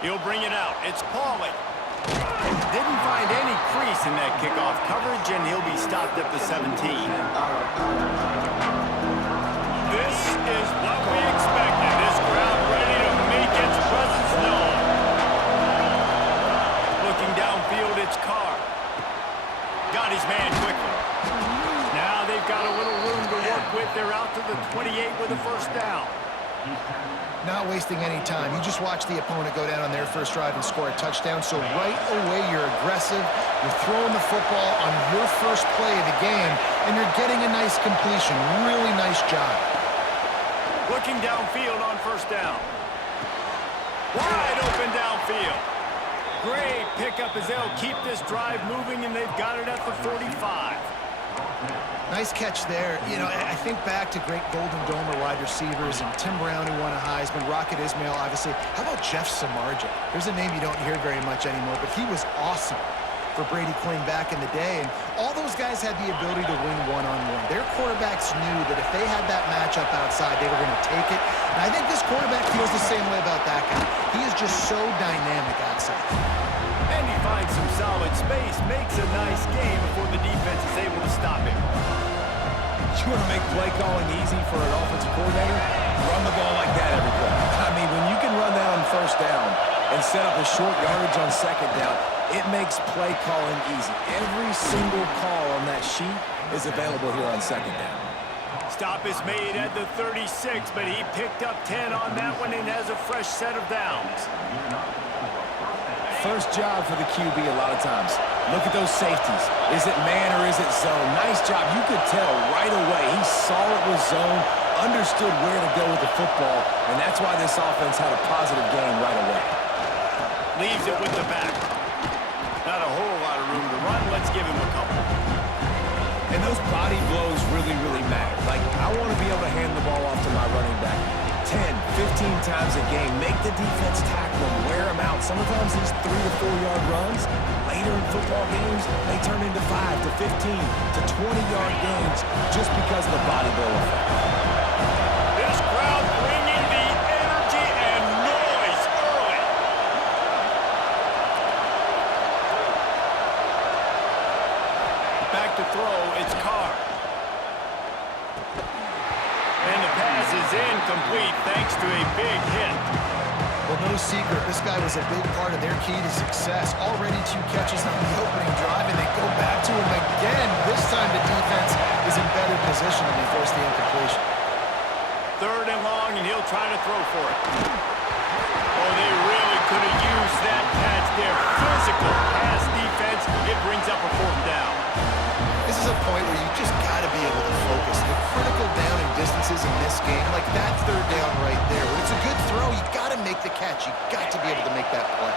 He'll bring it out. It's Pauly. Didn't find any crease in that kickoff coverage, and he'll be stopped at the 17. This is what we expected. This crowd ready to make its presence known. Looking downfield, it's Carr. Got his man quickly. Now they've got a little room to work with. They're out to the 28 with a first down. Not wasting any time. You just watch the opponent go down on their first drive and score a touchdown. So right away, you're aggressive. You're throwing the football on your first play of the game, and you're getting a nice completion. Really nice job. Looking downfield on first down. Wide open downfield. Great pickup as they'll keep this drive moving, and they've got it at the 45. Nice catch there. You know, I think back to great Golden Domer wide receivers and Tim Brown, who won a Heisman, Rocket Ismail, obviously. How about Jeff Samardzija? There's a name you don't hear very much anymore, but he was awesome for Brady Quinn back in the day. And all those guys had the ability to win one-on-one. Their quarterbacks knew that if they had that matchup outside, they were going to take it. And I think this quarterback feels the same way about that guy. He is just so dynamic outside. And he finds some solid space, makes a nice game before the defense is able to stop him. You want to make play calling easy for an offensive coordinator? Run the ball like that every play. I mean, when you can run that on first down and set up a short yardage on second down, it makes play calling easy. Every single call on that sheet is available here on second down. Stop is made at the 36, but he picked up 10 on that one and has a fresh set of downs. First job for the QB a lot of times. Look at those safeties. Is it man or is it zone? Nice job. You could tell right away. He saw it was zone, understood where to go with the football, and that's why this offense had a positive game right away. Leaves it with the back. Not a whole lot of room to run. Let's give him a couple. And those body blows really, really matter. Like, I want to be able to hand the ball off to my running back 10, 15 times a game. Make the defense tackle him, wear him out. Sometimes these 3 to 4 yard runs, later in football games, they turn into 5 to 15 to 20-yard games just because of the body blow effect. This crowd bringing the energy and noise early. Back to throw, it's Carr. And the pass is incomplete thanks to a big hit. Well, no secret, this guy was a big part of their key to success. Already 2 catches on the opening drive, and they go back to him again. This time the defense is in better position and they force the incompletion. 3rd and long, and he'll try to throw for it. Oh, they really could have used that catch there. Physical pass defense. It brings up a 4th down. This is a point where you just got to be able to focus. The critical down and distances in this game, like that 3rd down right there. When it's a good throw, you got to make the catch. You got to be able to make that play.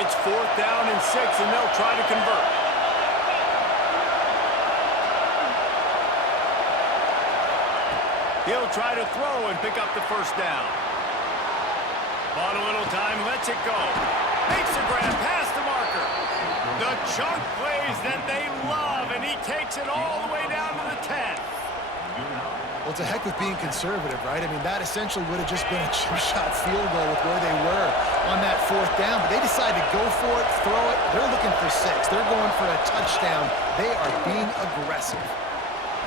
It's 4th down and 6, and they'll try to convert. He'll try to throw and pick up the first down. Bought a little time, lets it go. Makes a grab past the marker. The chunk plays that they love, and he takes it all the way down to the 10. Well, it's a heck of being conservative, right? I mean, that essentially would have just been a chip shot field goal with where they were on that 4th down. But they decided to go for it, throw it. They're looking for 6. They're going for a touchdown. They are being aggressive.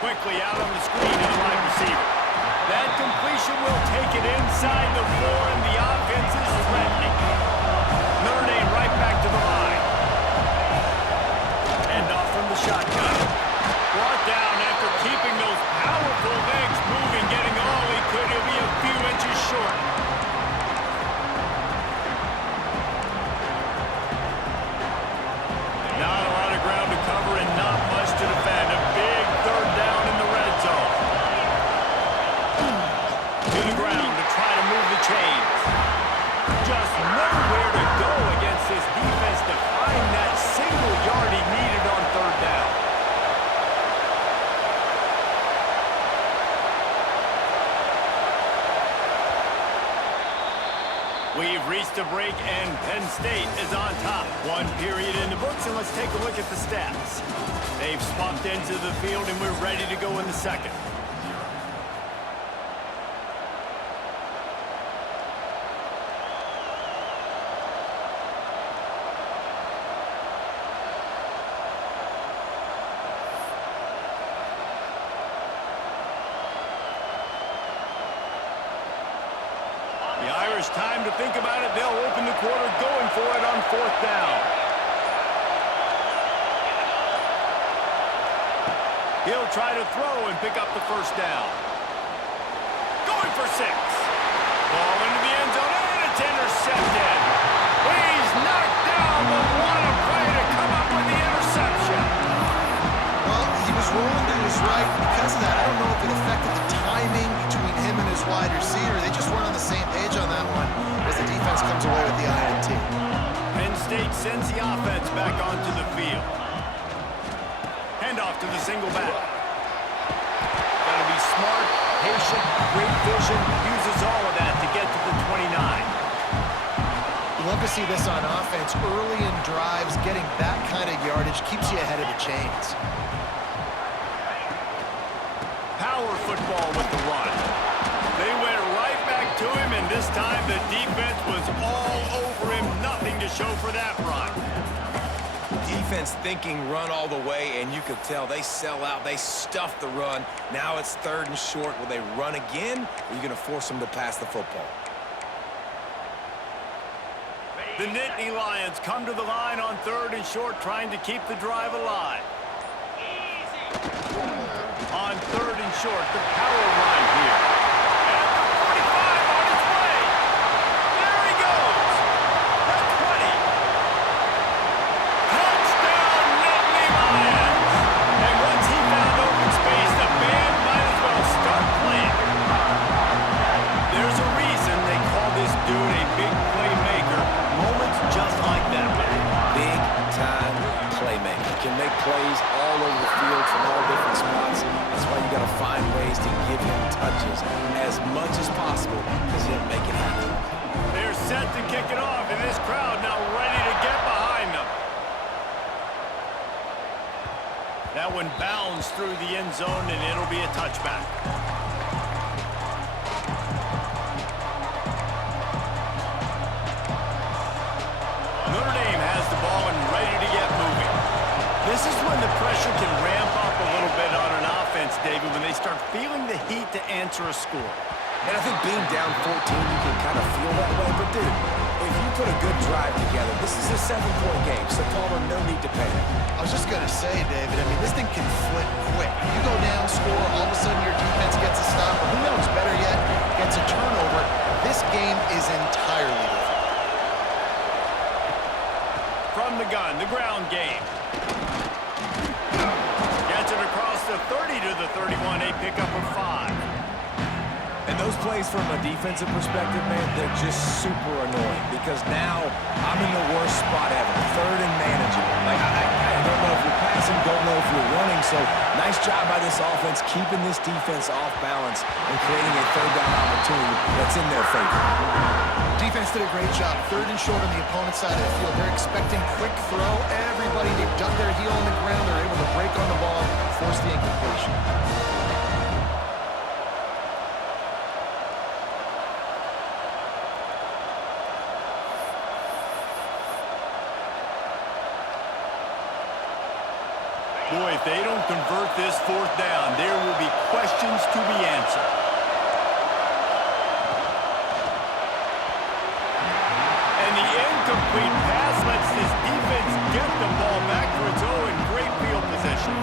Quickly out on the screen is wide receiver. That completion will take it inside the 4, and the offense is threatening. Notre Dame right back to the line. And off from the shotgun. Brought down after keeping those powerful legs moving, getting all he could. He'll be a few inches short. Not a lot of ground to cover and not much to defend. A big 3rd down in the red zone. To the ground to try to move the chains. Just nowhere to go against this defense to find that single yard he needed on 3rd down. We've reached a break, and Penn State is on top. 1 period in the books, and let's take a look at the stats. They've swapped into the field, and we're ready to go in the second. The Irish time to think about it. They'll open the quarter going for it on 4th down. He'll try to throw and pick up the 1st down. Going for 6. Ball into the end zone, and it's intercepted. He's knocked down, but what a play to come up with the interception. Well, he was rolling to his right. Because of that, I don't know if it affected the timing between him and his wide receiver. They just weren't on the same page on that one as the defense comes away with the INT. Penn State sends the offense back onto the field. Handoff to the single back. Got to be smart, patient, great vision. Uses all of that to get to the 29. Love to see this on offense. Early in drives, getting that kind of yardage keeps you ahead of the chains. Power football with the run. They went right back to him, and this time the defense was all over him. Nothing to show for that run. Defense thinking run all the way, and you could tell they sell out. They stuff the run. Now it's 3rd and short. Will they run again, or are you going to force them to pass the football? The Nittany Lions come to the line on 3rd and short, trying to keep the drive alive. On 3rd and short, the power run here. At the 45 on its way. There he goes. The 20. Touchdown, Nittany Lions. And once he found open space, the band might as well start playing. There's a reason they call this dude a big playmaker. Moments just like that, man. Big-time playmaker. Can make plays all over the field from all different spots. That's why you got to find ways to give him touches as much as possible because he'll make it happen. They're set to kick it off, and this crowd now ready to get behind them. That one bounds through the end zone, and it'll be a touchback. Notre Dame has the ball and ready to get moving. This is when the pressure can ramp up a little bit on an offense, David, when they start feeling the heat to answer a score. And I think being down 14, you can kind of feel that way. But, dude, if you put a good drive together, this is a 7-point game, so Palmer, no need to panic. I was just going to say, David, I mean, this thing can flip quick. You go down, score, all of a sudden your defense gets a stop, or who knows, better yet, gets a turnover. This game is entirely different. From the gun, the ground game. Gets it across the 30 to the 31, a pickup of 5. And those plays from a defensive perspective, man, they're just super annoying because now I'm in the worst spot ever. 3rd and manageable. Like, I don't know if you're passing, don't know if you're running. So nice job by this offense keeping this defense off balance and creating a 3rd down opportunity that's in their favor. Defense did a great job. 3rd and short on the opponent's side of the field. They're expecting quick throw. Everybody, they dug their heel on the ground. They're able to break on the ball, force the incompletion. Boy, if they don't convert this 4th down, there will be questions to be answered. And the incomplete pass lets this defense get the ball back for its own. Great field position.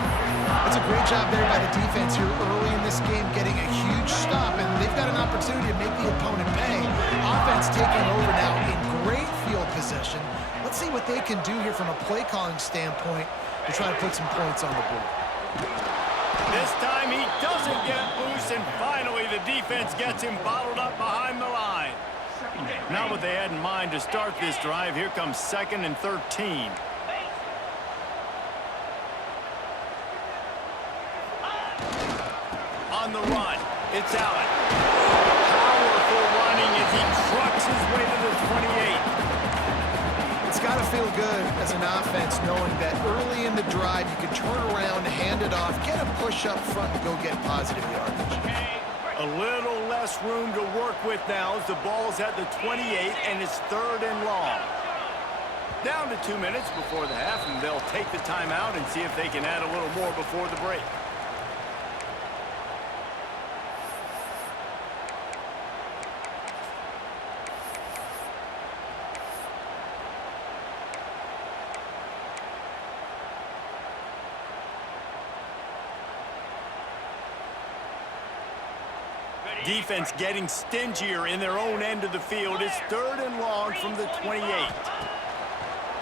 That's a great job there by the defense here early in this game, getting a huge stop, and they've got an opportunity to make the opponent pay. Offense taking over now in great field position. Let's see what they can do here from a play calling standpoint to try to put some points on the board. This time he doesn't get loose, and finally the defense gets him bottled up behind the line. Not what they had in mind to start this drive. Here comes 2nd and 13. On the run, it's Allen. Powerful running as he trucks his way to the 28. It's got to feel good as an offense knowing that early in the drive you can turn around, hand it off, get a push up front, and go get positive yardage. A little less room to work with now as the ball's at the 28 and it's 3rd and long. Down to 2 minutes before the half, and they'll take the timeout and see if they can add a little more before the break. Defense getting stingier in their own end of the field. It's 3rd and long from the 28.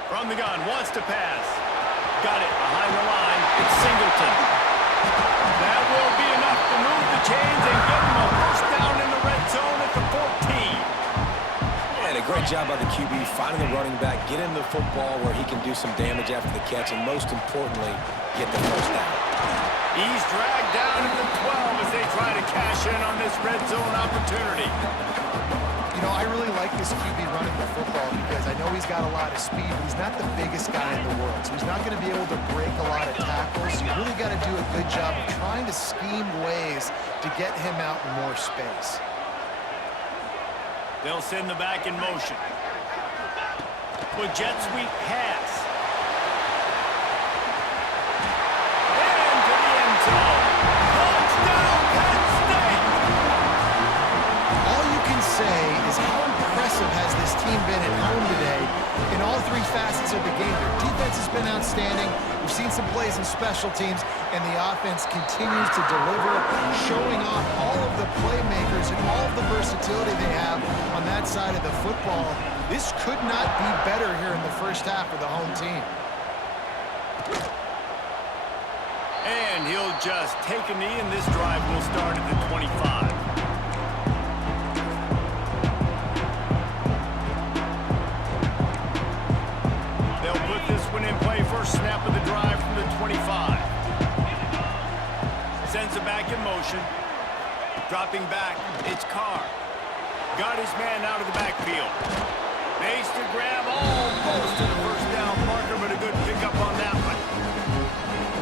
From the gun, wants to pass. Got it behind the line. It's Singleton. That will be enough to move the chains and get them a first down in the red zone at the 14. And a great job by the QB finding the running back, get him the football where he can do some damage after the catch, and most importantly, get the first down. He's dragged down at the 12 as they try to cash in on this red zone opportunity. You know, I really like this QB running the football because I know he's got a lot of speed, but he's not the biggest guy in the world. So he's not going to be able to break a lot of tackles. So you really got to do a good job of trying to scheme ways to get him out in more space. They'll send the back in motion. With jet sweep pass. Into the end zone. Touchdown, Penn State! All you can say is how impressive has this team been at home today in all 3 facets of the game. Their defense has been outstanding. We've seen some plays in special teams, and the offense continues to deliver, showing off all of the playmakers and all of the versatility they have on that side of the football. This could not be better here in the first half for the home team. And he'll just take a knee, and this drive will start at the 25. They'll put this one in play. First snap of the drive from the 25. Sends it back in motion. Dropping back, it's Carr. Got his man out of the backfield. Makes the grab almost to the first down marker, but a good pickup on that one.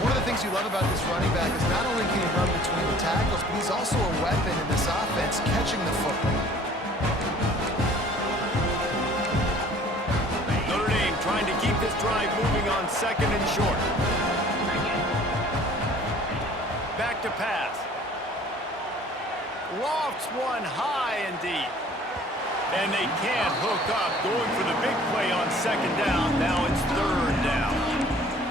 One of the things you love about this running back is not only can he run between the tackles, but he's also a weapon in this offense, catching the football. Notre Dame trying to keep this drive moving on 2nd and short. Back to pass. Lofts one high and deep. And they can't hook up, going for the big play on 2nd down. Now it's 3rd down.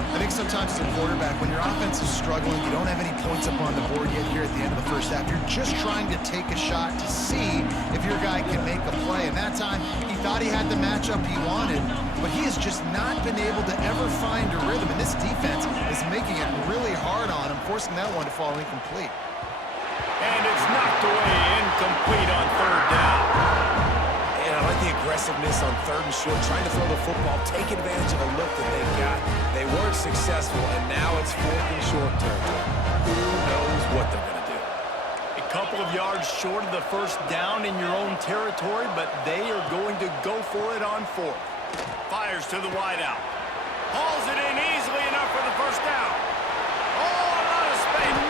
I think sometimes as a quarterback, when your offense is struggling, you don't have any points up on the board yet here at the end of the first half. You're just trying to take a shot to see if your guy can make a play. And that time, he thought he had the matchup he wanted, but he has just not been able to ever find a rhythm. And this defense is making it really hard on him, forcing that one to fall incomplete. And it's knocked away, incomplete on 3rd down. And I like the aggressiveness on 3rd and short, trying to throw the football, take advantage of a look that they got. They weren't successful, and now it's 4th and short territory. Who knows what they're going to do? A couple of yards short of the first down in your own territory, but they are going to go for it on 4th. Fires to the wideout. Hauls it in easily enough for the first down. Oh, a lot of space.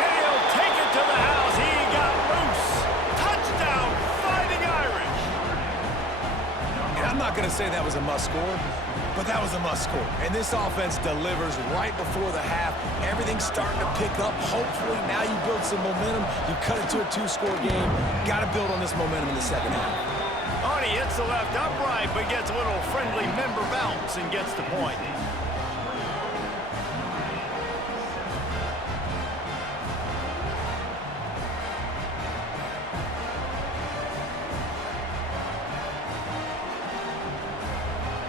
And he'll take it to the house. He got loose. Touchdown, Fighting Irish. And I'm not going to say that was a must-score, but that was a must-score. And this offense delivers right before the half. Everything's starting to pick up. Hopefully now you build some momentum. You cut it to a 2-score game. Got to build on this momentum in the second half. Arnie hits the left upright, but gets a little friendly member bounce and gets the point.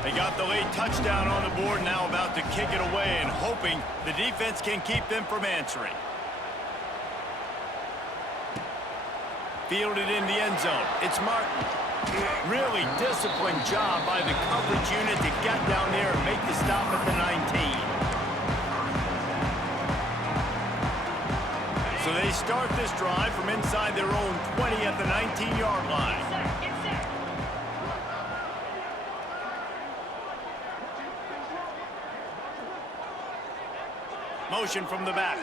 They got the late touchdown on the board, now about to kick it away and hoping the defense can keep them from answering. Fielded in the end zone. It's Martin. Really disciplined job by the coverage unit to get down there and make the stop at the 19. So they start this drive from inside their own 20 at the 19-yard line. Motion from the back.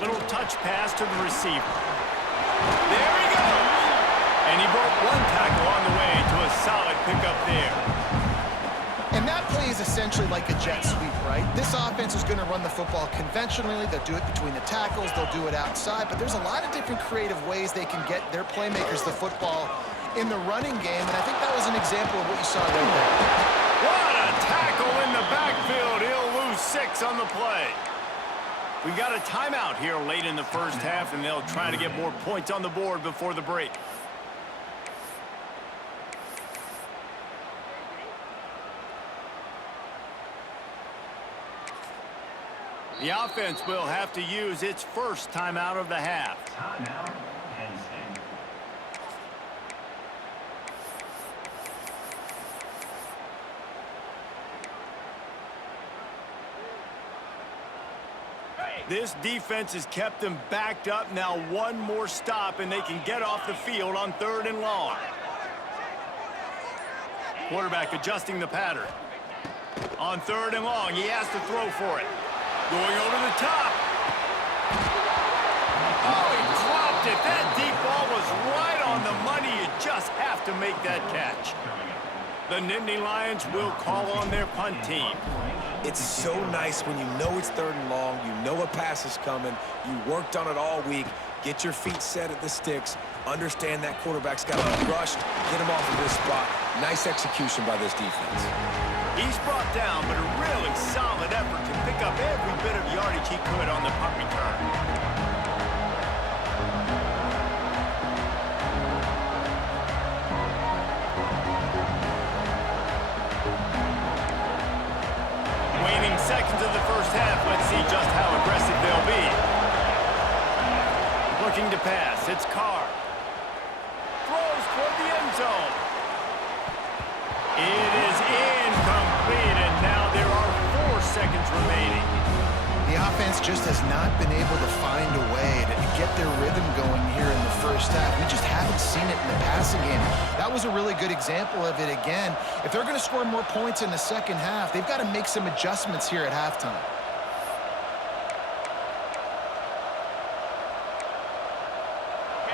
Little touch pass to the receiver. There he goes! And he broke one tackle on the way to a solid pickup there. And that play is essentially like a jet sweep, right? This offense is going to run the football conventionally. They'll do it between the tackles. They'll do it outside. But there's a lot of different creative ways they can get their playmakers the football in the running game. And I think that was an example of what you saw right there. What a tackle in the backfield. He'll lose 6 on the play. We've got a timeout here late in the first half, and they'll try to get more points on the board before the break. The offense will have to use its first timeout of the half. Timeout, Penn State. This defense has kept them backed up. Now one more stop, and they can get off the field on 3rd and long. Quarterback adjusting the pattern. On 3rd and long, he has to throw for it. Going over the top. Oh, he dropped it. That deep ball was right on the money. You just have to make that catch. The Nittany Lions will call on their punt team. It's so nice when you know it's 3rd and long, you know a pass is coming, you worked on it all week, get your feet set at the sticks, understand that quarterback's got to be rushed, get him off of this spot. Nice execution by this defense. He's brought down, but a really solid effort to pick up every bit of yardage he could on the punt return. Waning seconds of the first half. Let's see just how aggressive they'll be. Looking to pass. It's Carr. Throws toward the end zone. It is incomplete, and now there are 4 seconds remaining. The offense just has not been able to find a way to get their rhythm going here in the first half. We just haven't seen it in the passing game. That was a really good example of it again. If they're going to score more points in the second half, they've got to make some adjustments here at halftime.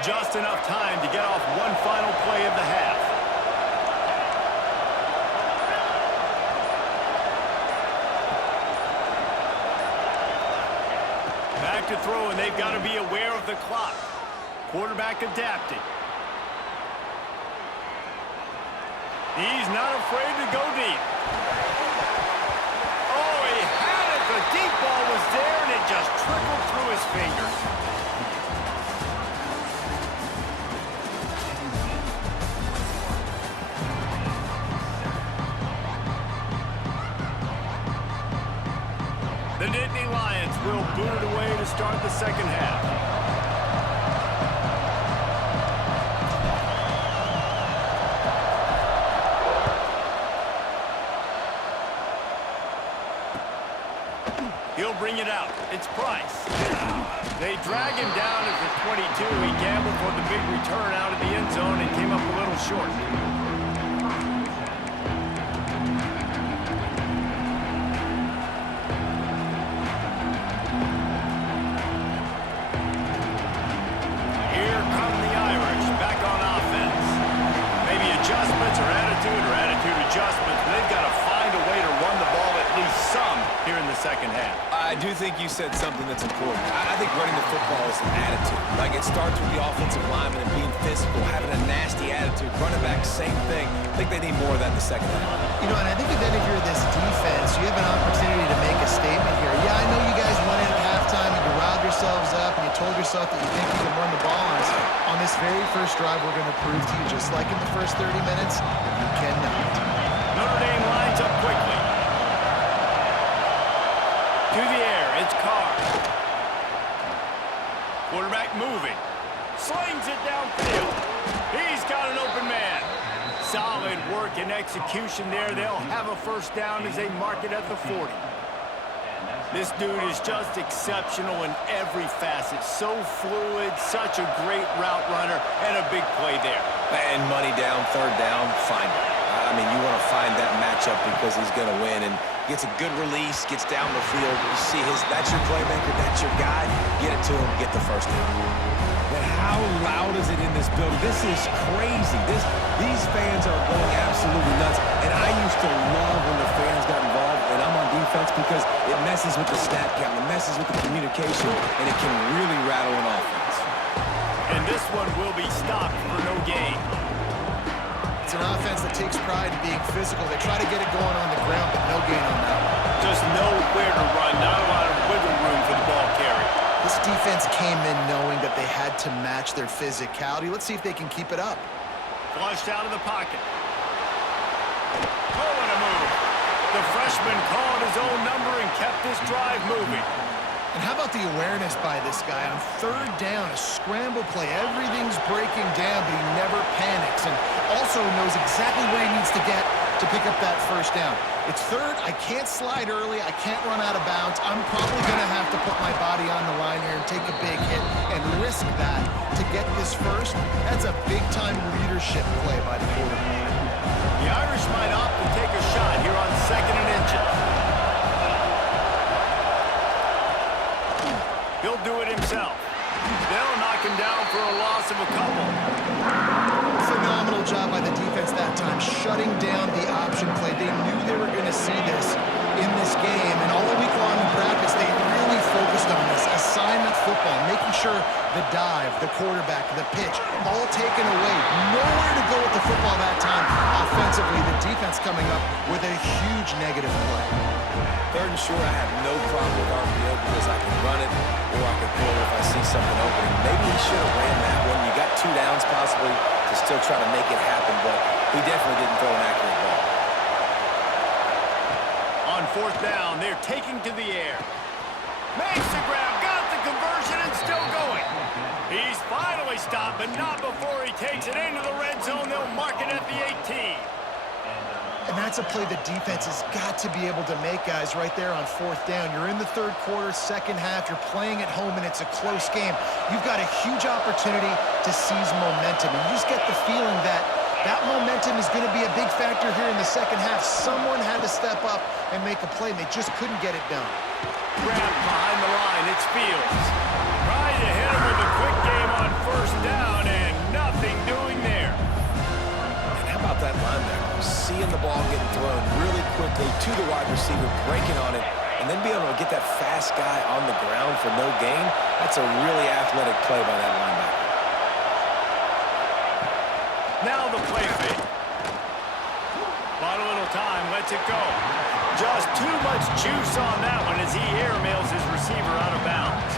Just enough time to get off one final play of the half. Back to throw, and they've got to be aware of the clock. Quarterback adapting. He's not afraid to go deep. Oh, he had it. The deep ball was there, and it just trickled through his fingers. The Nittany Lions will boot it away to start the second half. He'll bring it out. It's Price. They drag him down at the 22. He gambled for the big return out of the end zone and came up a little short. Here come the Irish back on offense. Maybe adjustments or attitude adjustments, but they've got to find a way to run the ball at least some here in the second half. I do think you said something that's important. I think running the football is an attitude. Like, it starts with the offensive lineman and being physical, having a nasty attitude. Running back, same thing. I think they need more of that in the second half. You know, and I think that if you're this defense, you have an opportunity to make a statement here. Yeah, I know you guys won it at halftime and you riled yourselves up and you told yourself that you think you can run the ball on us. On this very first drive, we're going to prove to you, just like in the first 30 minutes, you cannot. Notre Dame lines up quickly. To the air, it's Carr. Quarterback moving. Slings it downfield. He's got an open man. Solid work and execution there. They'll have a first down as they mark it at the 40. This dude is just exceptional in every facet. So fluid, such a great route runner, and a big play there. And money down, 3rd down, find it. I mean, you want to find that matchup because he's going to win, and gets a good release, gets down the field. You see that's your playmaker, that's your guy. Get it to him, get the first down. But how loud is it in this building? This is crazy. These fans are going absolutely nuts. And I used to love when the fans got involved, and I'm on defense because it messes with the snap count, it messes with the communication, and it can really rattle an offense. And this one will be stopped for no gain. It's an offense that takes pride in being physical. They try to get it going on the ground, but no gain on that one. Just nowhere to run, not a lot of wiggle room for the ball carrier. defense came in knowing that they had to match their physicality. Let's see if they can keep it up. Flushed out of the pocket. Oh, what a move. The freshman called his own number and kept this drive moving. And how about the awareness by this guy on third down, a scramble play. Everything's breaking down, but he never panics and also knows exactly where he needs to get to pick up that first down. It's third. I can't slide early. I can't run out of bounds. I'm probably going to have to put my body on the line here and take a big hit and risk that to get this first. That's a big-time leadership play by the quarterback. The Irish might opt to take a shot here on 2nd and inches. He'll do it himself. They'll knock him down for a loss of a couple. Phenomenal job by the defense that time, shutting down the option play. They knew they were going to see this in this game, and all week long in practice, they really focused on this assignment football, making sure the dive, the quarterback, the pitch, all taken away. Nowhere to go with the football that time offensively. The defense coming up with a huge negative play. Third and short, I have no problem with RPO because I can run it or I can pull it if I see something opening. Maybe he should have ran that one. You got 2 downs possibly to still try to make it happen, but he definitely didn't throw an accurate ball. On 4th down, they're taking to the air. Makes the grab, got the conversion, and still going. He's finally stopped, but not before he takes it into the red zone. They'll mark it at the 18. And that's a play the defense has got to be able to make, guys, right there on 4th down. You're in the third quarter, second half. You're playing at home, and it's a close game. You've got a huge opportunity to seize momentum. And you just get the feeling that that momentum is going to be a big factor here in the second half. Someone had to step up and make a play, and they just couldn't get it done. Grabbed behind the line, it's Fields. Trying to hit him with a quick game on 1st down, and nothing doing there. And how about that linebacker? Seeing the ball getting thrown really quickly to the wide receiver, breaking on it, and then be able to get that fast guy on the ground for no gain. That's a really athletic play by that linebacker. Now the play fake. Bought a little time, lets it go. Just too much juice on that one as he airmails his receiver out of bounds.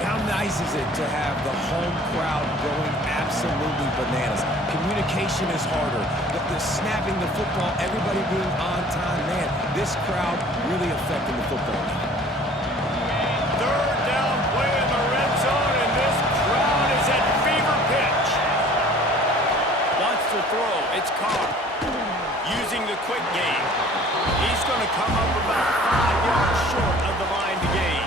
And how nice is it to have the home crowd going absolutely bananas? Communication is harder. The snapping the football, everybody being on time. Man, this crowd really affecting the football. 3rd down play in the red zone, and this crowd is at fever pitch. Wants to throw, it's Carr. Using the quick game. He's going to come up about 5 yards short of the line to gain.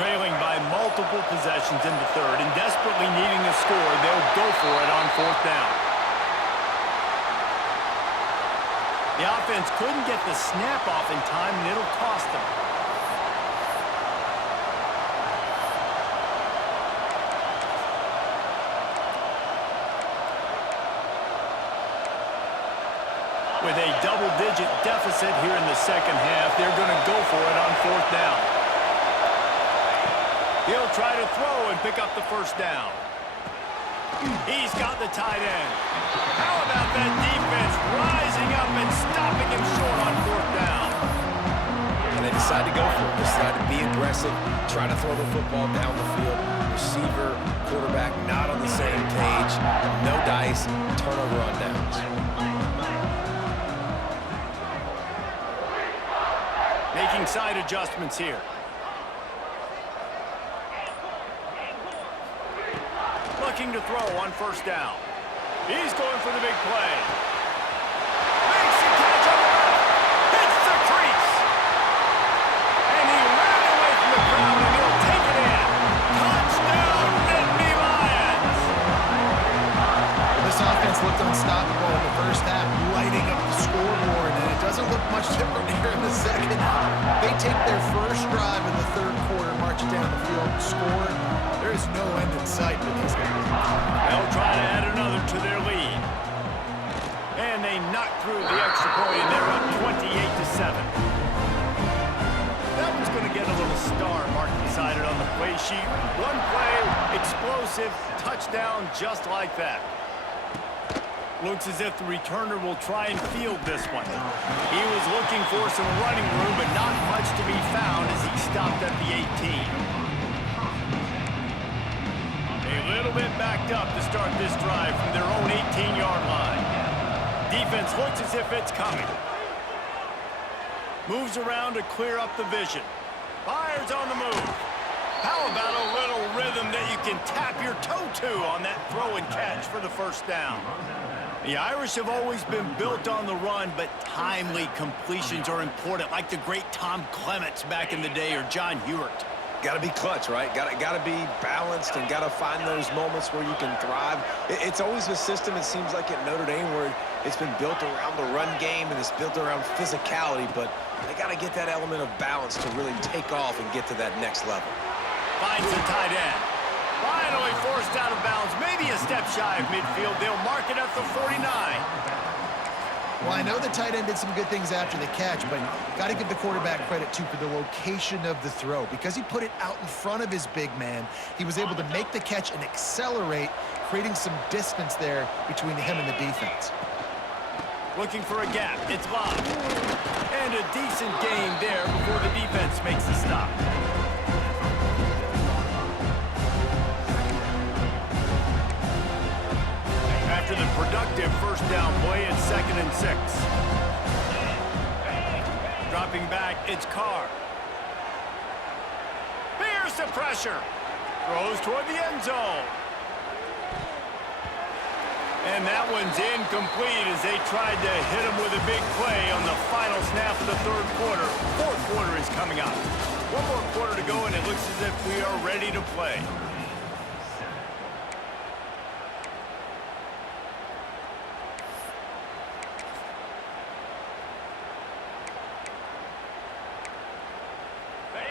Trailing by multiple possessions in the 3rd and desperately needing a score, they'll go for it on 4th down. The offense couldn't get the snap off in time, and it'll cost them. With a double-digit deficit here in the second half, they're going to go for it on 4th down. He'll try to throw and pick up the 1st down. He's got the tight end. How about that defense rising up and stopping him short on 4th down? And they decide to go for it. They decide to be aggressive, try to throw the football down the field. Receiver, quarterback not on the same page. No dice, turnover on downs. Making side adjustments here. Looking to throw on 1st down. He's going for the big play. Makes the catch on the left. Hits the crease. And he ran away from the crowd, and he'll take it in. Touchdown, Nittany Lions. This offense looked unstoppable in the first half, lighting up the scoreboard, and it doesn't look much different here in the second. They take their first drive in the third quarter, march down the field, and score. There is no end in sight for these guys. They'll try to add another to their lead. And they knock through the extra point, and they're up 28-7. That one's going to get a little star mark beside it on the play sheet. One play, explosive, touchdown just like that. Looks as if the returner will try and field this one. He was looking for some running room, but not much to be found as he stopped at the 18. A little bit backed up to start this drive from their own 18-yard line. Defense looks as if it's coming. Moves around to clear up the vision. Fires on the move. How about a little rhythm that you can tap your toe to on that throw and catch for the first down? The Irish have always been built on the run, but timely completions are important, like the great Tom Clements back in the day or John Hewart. Got to be clutch, right? Got to be balanced and got to find those moments where you can thrive. It's always a system, it seems like, at Notre Dame where it's been built around the run game and it's built around physicality, but they got to get that element of balance to really take off and get to that next level. Finds the tight end. Finally forced out of bounds, maybe a step shy of midfield. They'll mark it at the 49. Well, I know the tight end did some good things after the catch, but got to give the quarterback credit, too, for the location of the throw. Because he put it out in front of his big man, he was able to make the catch and accelerate, creating some distance there between him and the defense. Looking for a gap. It's Love. And a decent gain there before the defense makes the stop. After the productive first down play, it's 2nd and 6. Dropping back, it's Carr. Fears the pressure. Throws toward the end zone. And that one's incomplete as they tried to hit him with a big play on the final snap of the third quarter. Fourth quarter is coming up. One more quarter to go, and it looks as if we are ready to play.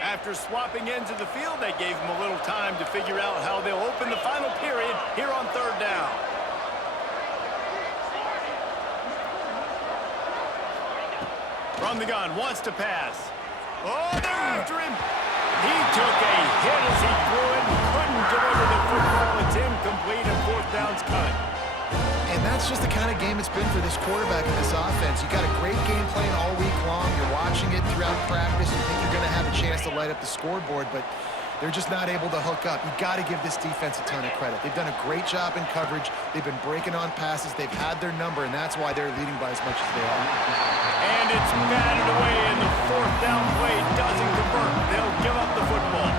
After swapping ends of the field, they gave him a little time to figure out how they'll open the final period here on third down. From the gun, wants to pass. Oh, they're after him. He took a hit as he threw it and couldn't deliver the football. It's incomplete and fourth down's cut. And that's just the kind of game it's been for this quarterback in this offense. You got a great game plan all week long. You're watching it throughout practice. You think you're going to have a chance to light up the scoreboard, but they're just not able to hook up. You got to give this defense a ton of credit. They've done a great job in coverage. They've been breaking on passes. They've had their number, and that's why they're leading by as much as they are. And it's batted away, and the fourth down play doesn't convert. They'll give up the football.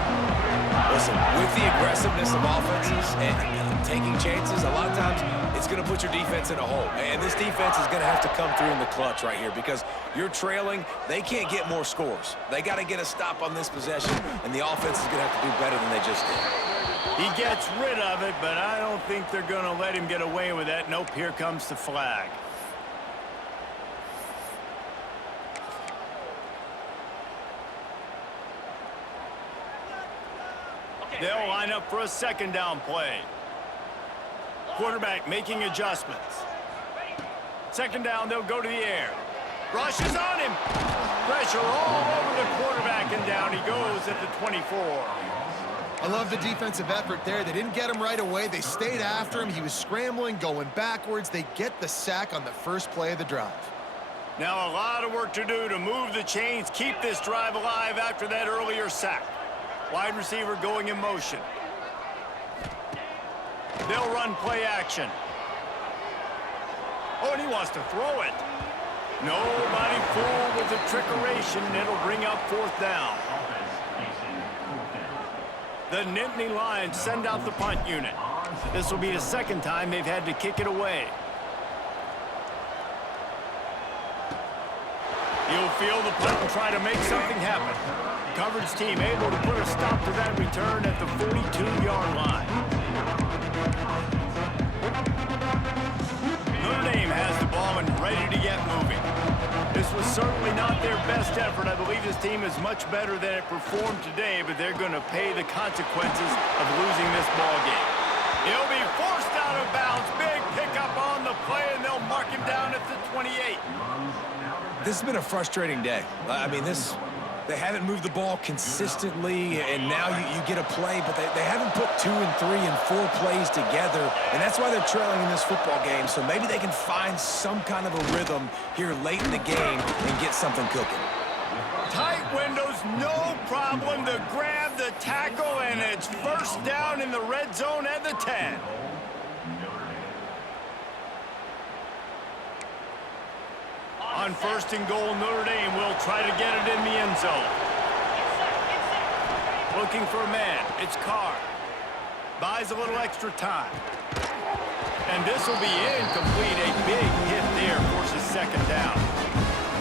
Listen, with the aggressiveness of offenses and taking chances, a lot of times it's going to put your defense in a hole. And this defense is going to have to come through in the clutch right here because you're trailing. They can't get more scores. They got to get a stop on this possession, and the offense is going to have to do better than they just did. He gets rid of it, but I don't think they're going to let him get away with that. Nope, here comes the flag. They'll line up for a second down play. Quarterback making adjustments. Second down, they'll go to the air. Rush is on him. Pressure all over the quarterback, and down he goes at the 24. I love the defensive effort there. They didn't get him right away. They stayed after him. He was scrambling, going backwards. They get the sack on the first play of the drive. Now a lot of work to do to move the chains, keep this drive alive after that earlier sack. Wide receiver going in motion. They'll run play action. Oh, and he wants to throw it. Nobody fooled with the trickeration. It'll bring up fourth down. The Nittany Lions send out the punt unit. This will be the second time they've had to kick it away. He'll field the punt and try to make something happen. Coverage team able to put a stop to that return at the 42-yard line. ready to get moving. This was certainly not their best effort. I believe this team is much better than it performed today, but they're going to pay the consequences of losing this ball game. He'll be forced out of bounds. Big pickup on the play, and they'll mark him down at the 28. This has been a frustrating day. I mean, they haven't moved the ball consistently, and now you get a play, but they haven't put 2 and 3 and 4 plays together, and that's why they're trailing in this football game. So maybe they can find some kind of a rhythm here late in the game and get something cooking. Tight windows, no problem to grab the tackle, and it's first down in the red zone at the 10. On 1st and goal, Notre Dame will try to get it in the end zone. Looking for a man. It's Carr. Buys a little extra time. And this will be incomplete. A big hit there forces 2nd down.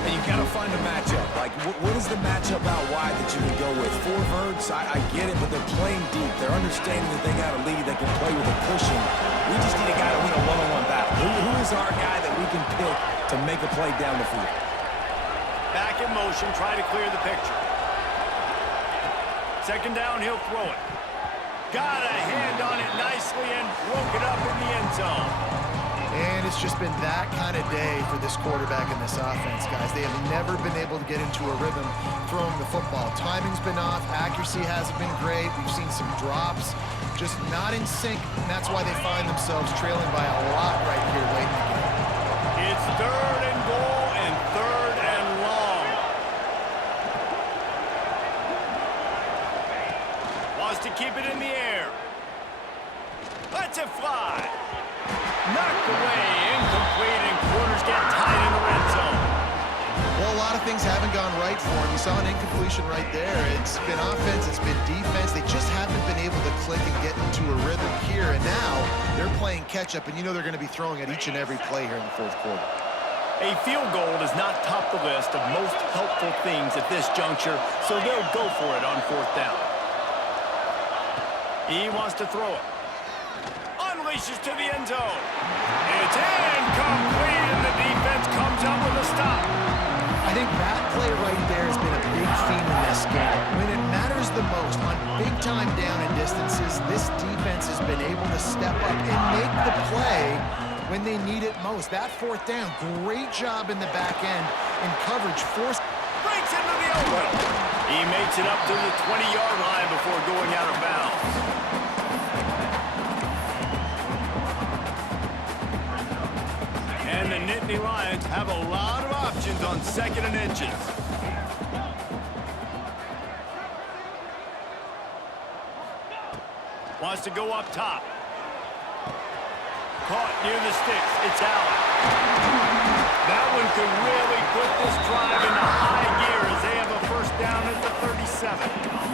And you got to find a matchup. Like, what is the matchup out wide that you can go with? 4 verts, I get it, but they're playing deep. They're understanding that they got a lead. They can play with a cushion. We just need a guy to win a one-on-one battle. Who is our guy that we can pick to make a play down the field? Back in motion, try to clear the picture. 2nd down, he'll throw it. Got a hand on it nicely and broke it up in the end zone. And it's just been that kind of day for this quarterback and this offense, guys. They have never been able to get into a rhythm throwing the football. Timing's been off. Accuracy hasn't been great. We've seen some drops. Just not in sync, and that's why they find themselves trailing by a lot right here late in the game. It's 3rd and goal and 3rd and long. Wants to keep it in the air. Lets it fly. Knocked away, incomplete, and quarters get tied in the red zone. Well, a lot of things haven't gone right for him. You saw an incompletion right there. It's been offense, it's been defense. They just haven't been able to click and get into a rhythm here. And now they're playing catch-up, and you know they're going to be throwing at each and every play here in the 4th quarter. A field goal does not top the list of most helpful things at this juncture, so they'll go for it on 4th down. He wants to throw it. Unleashes to the end zone. It's incomplete, and the defense comes up with a stop. I think that play right there has been a big theme in this game. When it matters the most, on big-time down and distances, this defense has been able to step up and make the play when they need it most. That 4th down, great job in the back end in coverage. Breaks into the open. He makes it up to the 20-yard line before going out of bounds. And the Nittany Lions have a lot of options on 2nd and inches. Wants to go up top. Caught near the sticks. It's Allen. That one could really put this drive into high gear as they have a 1st down at the 37.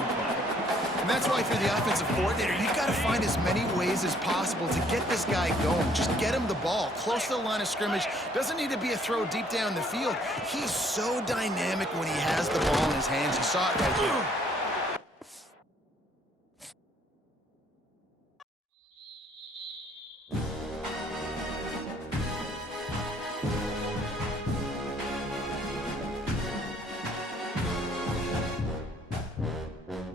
And that's why, for the offensive coordinator, you've got to find as many ways as possible to get this guy going. Just get him the ball close to the line of scrimmage. Doesn't need to be a throw deep down the field. He's so dynamic when he has the ball in his hands. You saw it right there.